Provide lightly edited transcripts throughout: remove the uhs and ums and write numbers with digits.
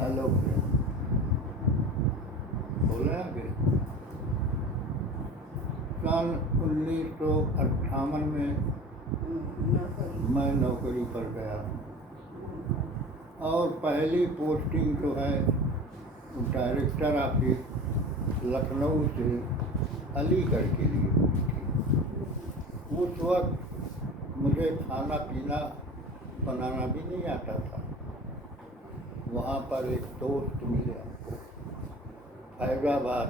Hello बोले आगे। सन 1958 में मैं नौकरी पर गया और पहली पोस्टिंग जो है वो डायरेक्टर ऑफिस लखनऊ से अलीगढ़ के लिए हुई थी। उस वक्त मुझे खाना पीना बनाना भी नहीं आता था। वहाँ पर एक दोस्त मिले हमको, हैदराबाद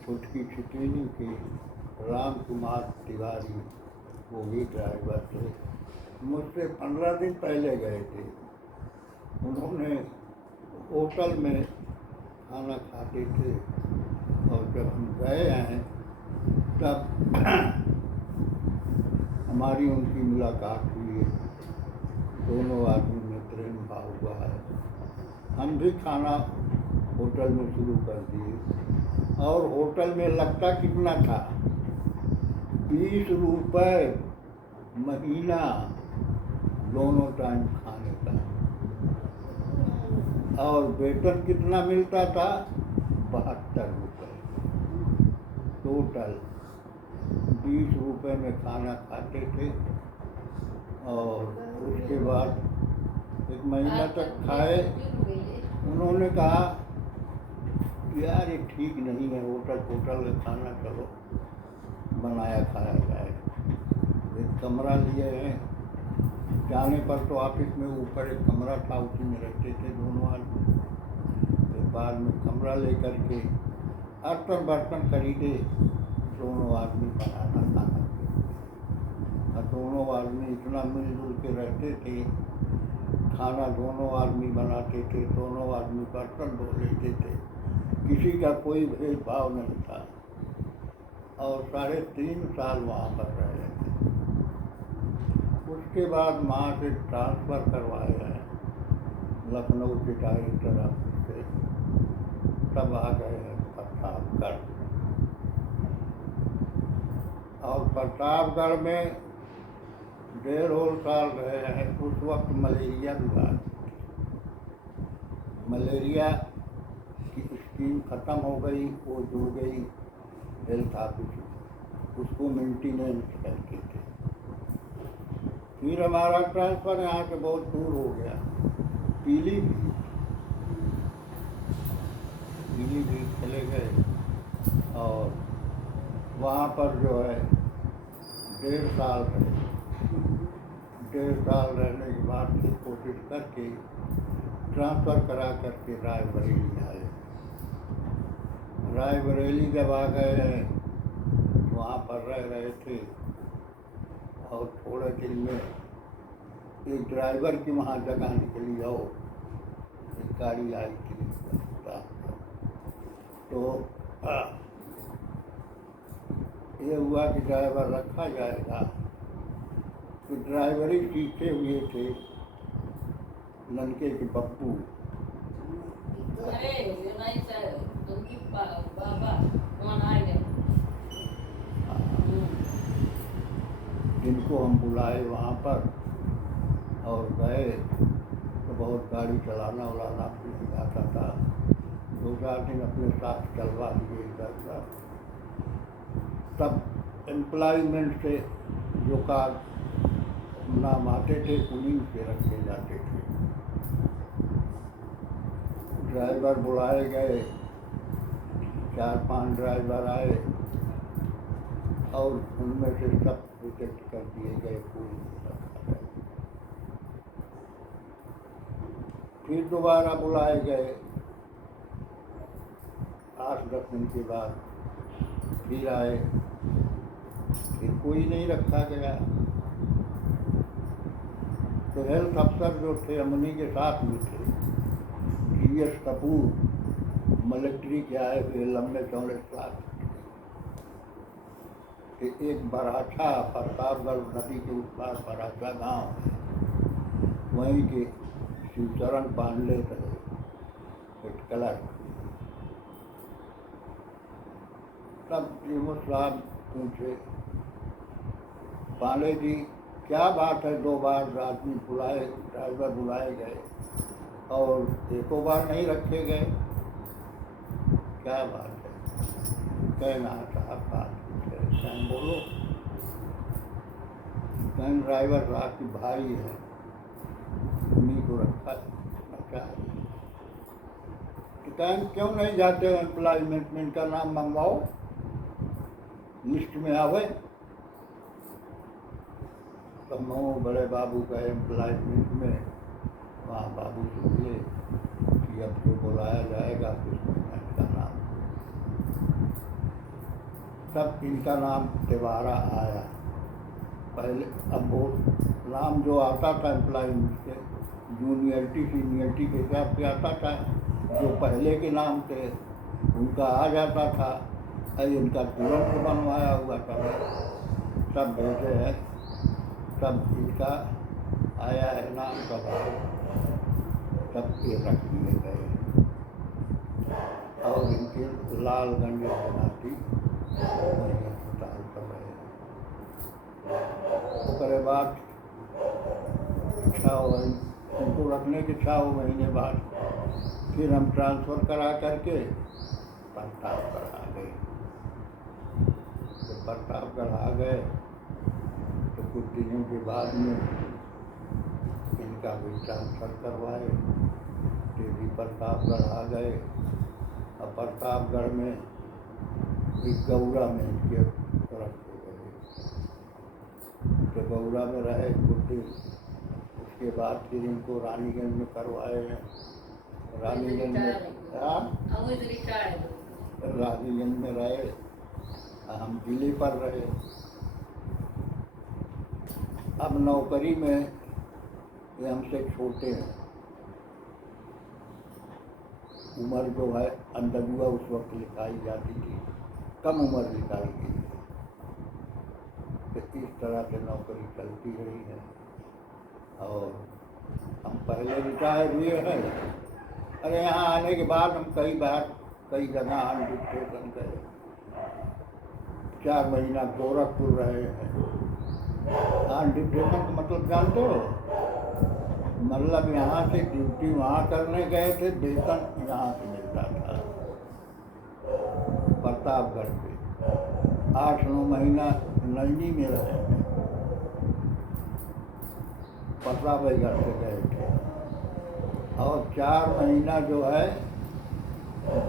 छुटकी छिटनी के राम कुमार तिवारी, वो भी ड्राइवर थे। मुझसे 15 दिन पहले गए थे। उन्होंने होटल में खाना खाते थे और जब हम गए हैं तब हमारी उनकी मुलाकात हुई है। दोनों आदमी में प्रेम भाव हुआ है। हम भी खाना होटल में शुरू कर दिए और होटल में लगता कितना था, 20 रुपये महीना दोनों टाइम खाने का। और वेतन कितना मिलता था, 72 रुपये। टोटल 20 रुपये में खाना खाते थे और उसके बाद 1 महीना तक खाए। उन्होंने कहा यार ये ठीक नहीं है, होटल का खाना चलो बनाया खाया जाए। एक कमरा लिए हैं, जाने पर तो ऑफिस में ऊपर एक कमरा था, उसी में रहते थे दोनों आदमी। फिर बाद में कमरा लेकर के अर्तन बर्तन खरीदे, दोनों आदमी बनाना खाना। और दोनों आदमी इतना मिलजुल के रहते थे, खाना दोनों आदमी बनाते थे, दोनों आदमी बर्तन धो लेते थे, किसी का कोई भेदभाव नहीं था। और 3.5 साल वहाँ पर रहे थे। उसके बाद वहाँ से ट्रांसफ़र करवाया है लखनऊ के डायरेक्टर ऑफिस से, तब आ गए हैं प्रतापगढ़। और प्रतापगढ़ में 1.5 साल रहे हैं। उस वक्त मलेरिया विभाग, मलेरिया की स्कीम ख़त्म हो गई, वो जुड़ गई हेल्थ ऑफिस, उसको मेंटेनेंस करते थे। फिर हमारा ट्रांसफ़र यहाँ से बहुत दूर हो गया, पीलीभीत चले गए। और वहाँ पर जो है 1.5 साल रहे। 1.5 साल रहने के बाद फिर कोशिश करके ट्रांसफ़र करा करके रायबरेली आए। रायबरेली जब आ गए हैं, वहाँ पर रह रहे थे और थोड़े दिन में एक ड्राइवर की वहाँ जगह निकली हो, एक गाड़ी आई थी। तो ये हुआ कि ड्राइवर रखा जाएगा। तो ड्राइवरी सीखे हुए थे लंके के बप्पू, जिनको हम बुलाए वहाँ पर और गए। तो बहुत गाड़ी चलाना उलाना भी आता था। 2-4 दिन अपने साथ चलवा दिए इधर उधर। तब एम्प्लॉयमेंट से जो कार्ड नाम आते थे उन्हीं से रखे जाते थे। ड्राइवर बुलाए गए, 4-5 ड्राइवर आए और उनमें से सब रिजेक्ट कर दिए गए, पूरी। फिर दोबारा बुलाए गए 8-10 दिन के बाद, फिर आए, फिर कोई नहीं रखा गया। तो हेल्थ अफसर जो थे हमनी के साथ में थे, GS कपूर, मिलिट्री के आए हुए लंबे चौड़े साथ। एक बराछा, प्रतापगढ़ नदी के उस पार बराछा गाँव है, वहीं के शिवचरण पांडे थे हेड क्लर्क। तब जीमो साहब पूछे, पांडे जी क्या बात है, 2 बार आदमी बुलाए, ड्राइवर बुलाए गए, और एको बार नहीं रखे गए। क्या बात है, कहना साहब बात कहीं बोलो। कहीं ड्राइवर साहब की भाई है, उन्हीं को रखा है। तो कहीं क्यों नहीं जाते हो एम्प्लॉयमेंट में, इनका नाम मंगवाओ, लिस्ट में आवे। तो बड़े बाबू का एम्प्लॉयमेंट में वहाँ बाबू से बोले कि अब जो बुलाया जाएगा उसमें इनका नाम, तब इनका नाम तिवारा आया। पहले अब वो नाम जो आता था एम्प्लॉयमेंट से जूनियरिटी सीनियरिटी के हिसाब से आता था, जो पहले के नाम थे उनका आ जाता था। अरे इनका तुरंत बनवाया हुआ था, सब भेजे हैं, तब इनका आया है नाम, तब तब ये रख दिए गए। और इनके लालगंज बनाती वही अस्पताल पर रहे। उसके बाद 6 उनको रखने के 6 महीने बाद फिर हम ट्रांसफ़र करा करके प्रतापगढ़ आ गए। तो प्रतापगढ़ आ गए तो कुछ दिनों के बाद में इनका भी ट्रांसफ़र करवाए, फिर भी प्रतापगढ़ आ गए। और प्रतापगढ़ में एक गौरा में इनके रखे गए, तो गौरा में रहे कुछ दिन। उसके बाद फिर इनको रानीगंज में करवाए हैं। रानीगंज में रहे, हम दिल्ली पर रहे। अब नौकरी में ये हमसे छोटे हैं, उम्र जो है अंदरुआ उस वक्त लिखाई जाती थी, कम उम्र लिखाई गई है। तो इस तरह से नौकरी चलती रही है। और हम पहले रिटायर हुए हैं। अरे यहाँ आने के बाद हम कई बार कई जगह आन डिप्रेशन गए। 4 महीना गोरखपुर रहे हैं। आन डिप्रेशन का मतलब जानते हो? मतलब यहाँ से ड्यूटी वहाँ करने गए थे, वेतन यहाँ से मिलता था प्रतापगढ़ पे। 8-9 महीना नैनी में रहे हैं, प्रतापगढ़ से गए थे। और 4 महीना जो है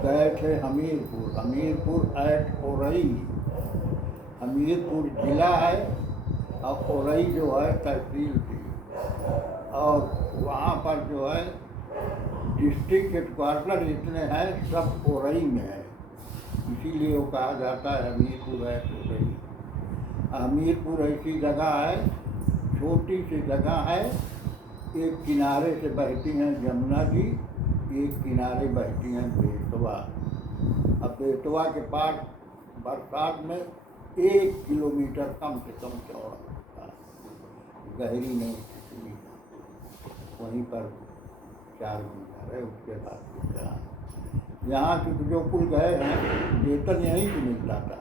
गए थे हमीरपुर एट औरई। हमीरपुर जिला है और औरई जो है तहसील थी। और वहाँ पर जो है डिस्ट्रिक्ट हेडक्वार्टर जितने हैं सब औरई में है, इसीलिए वो कहा जाता है हमीरपुर एट औरई। हमीरपुर ऐसी जगह है, छोटी सी जगह है, एक किनारे से बहती हैं जमुना जी, एक किनारे बहती हैं बेतवा। अब बेतवा के पास बरसात में 1 किलोमीटर कम से कम चौड़ा होता है, गहरी नहीं थी। वहीं पर 4 मीटर है। उसके बाद यहाँ से जो कुल गए हैं वेतन यहीं से मिलता था,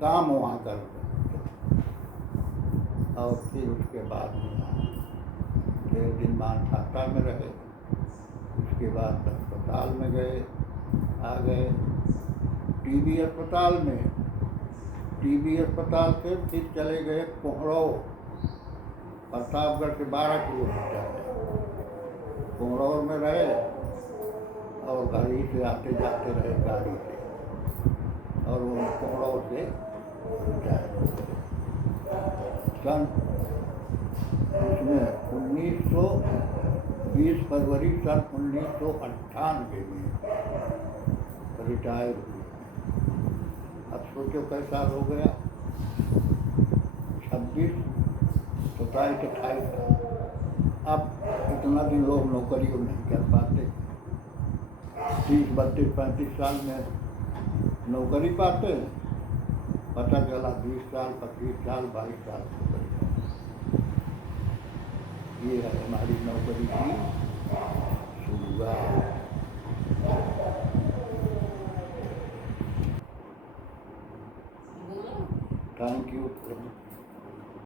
काम वहाँ करते थे। और फिर उसके बाद में 1 दिन मानसाता में रहे। उसके बाद अस्पताल में गए, आ गए टीबी अस्पताल में। टीबी अस्पताल से फिर चले गए कोहड़ो, प्रतापगढ़ से 12 किलोमीटर है। कोहड़ौर में रहे और गाड़ी से आते जाते रहे गाड़ी से, और वो कोहड़ौर से जाए। सन उसमें 20 फरवरी सन 1998 में रिटायर हुए। अब सोचो कैसा हो गया, 26, 27, 28। अब इतना दिन लोग नौकरी को नहीं कर पाते। 30, 32, 35 साल में नौकरी पाते, पता चला 20 साल, 25 साल, 22 साल नौकरी। ये है हमारी नौकरी की शुरुआत।